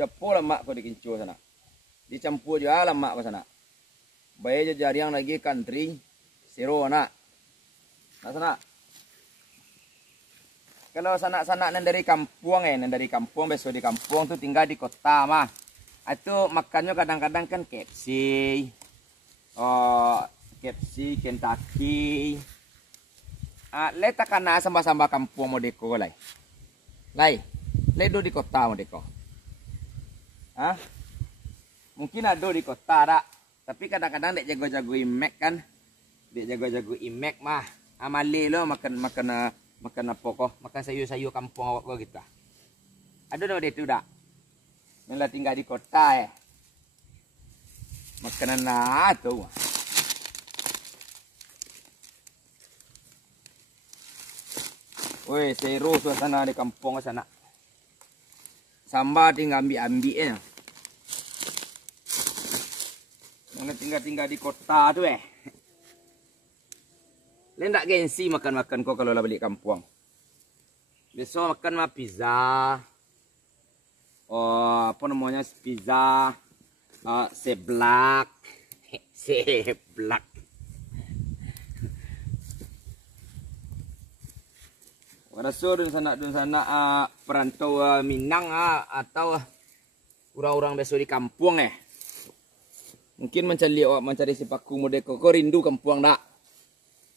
dia pola mak ko dikincu sana. Dicampur juga alam mak ko sana. Bayi jariang lagi kantring siro nak. Nah sana. Kalau sanak-sanak yang dari kampung yang dari kampung besok di kampung tuh tinggal di kota mah. Itu makannya kadang-kadang kan KFC. Oh, KFC, Kentucky. Leta kana samba-samba kampung modeko lai. Lai, ledo di kota modeko. Mungkin ada di kota dak. Tapi kadang-kadang dek jago-jago imek kan. Dek jago-jago imek mah. Amale lo makan apa kok? Makan sayur-sayur kampung awak kok gitu. Ada no itu dak. Yang tinggal di kota makanan lah tuh. Woi, seru suasana di kampung sana. Samba tinggal ambil-ambil Yang tinggal di kota tuh Lendak gengsi makan-makan kok kalau lah balik kampung. Besok makan mah pizza. Oh, apa namanya pizza? Seblak. Seblak. Rasa dun sana perantau Minang atau orang-orang besok di kampung Mungkin mencari sepaku modeko. Kau rindu kampung dak?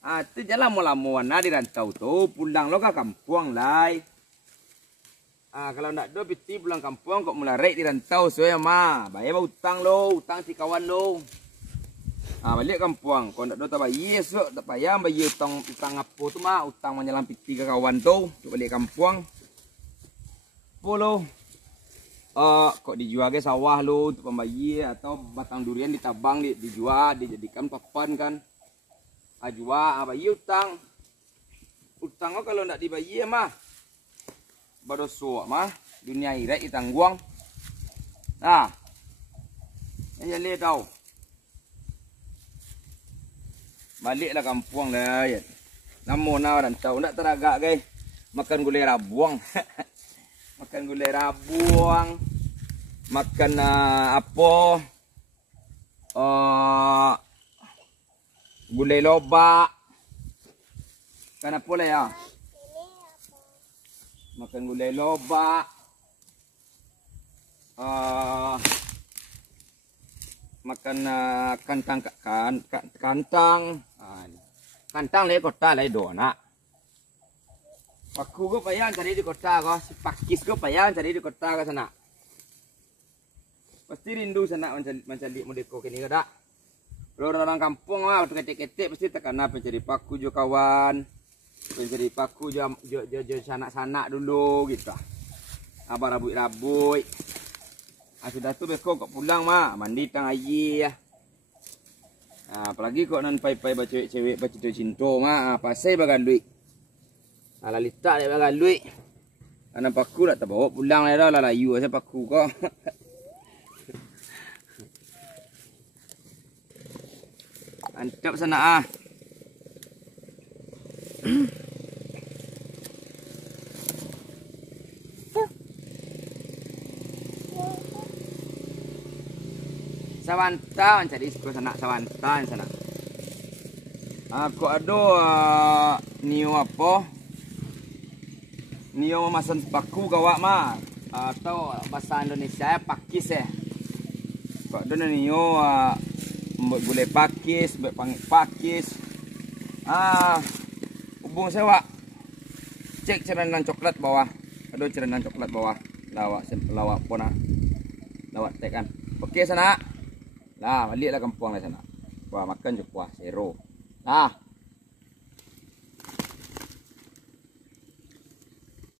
Itu jalan mula-mula di rantau tuh pulang lo ke kampung lai. Kalau ndak do piti pulang kampung kok mulai di rantau soalnya mah. Bayar utang lo, utang si kawan lo. Balik kampung. Kalau ndak do tak bayar so, tak payah bayar utang apa tu mah, utang menyelam piti ke kawan tu. Balik kampung. Polo. Kok dijual ke sawah lo untuk pembayar atau batang durian ditabang dijual dijadikan papan kan. Ajwa bayar utang. Utang kalau ndak dibayar mah badoso mah dunia akhirat ditanggung. Nah. Ya lihat tau. Baliklah kampung lah ya. Namun dan tahu ndak teragak guys. Makan gulai rabuang. Makan gulai rabuang. Makan apa? Gulai lobak. Kan apa lah ya? Makan gulai lobak. Makan kantang. Kantang le kota le do nak. Paku ko payah cari di kota ko. Si pakis ko payah cari di kota ke sana. Pasti rindu sana mencari modeko kini kada. Kalau orang kampung mah ketik-ketik pasti terkena pencari paku jo kawan. Pencari paku jo sanak-sanak dulu gitu. Abang rabui-rabui. Sudah tu besok kok pulang mah mandi tang ayi ya. Apalagi kok nan pai-pai baca cewek baca cinta mah pasai bagan duit. Lalita dia bagan duit. Ana paku nak terbawa pulang dah lah layu saya paku kok. Mantap sana Sawanta mencari sekolah sana sawanta sana. Aku ada nio apa? Nio memasan paku gawak mah atau bahasa Indonesia pakis Kok ada nio boleh pakis, panggil pakis. Hubung sewa. Cek cerenan coklat bawah. Ada cerenan coklat bawah. Lawak pona. Lawak tek kan. Okey sana. Lah, baliklah kampung lah sana. Wah, makan je puas, zero. Lah.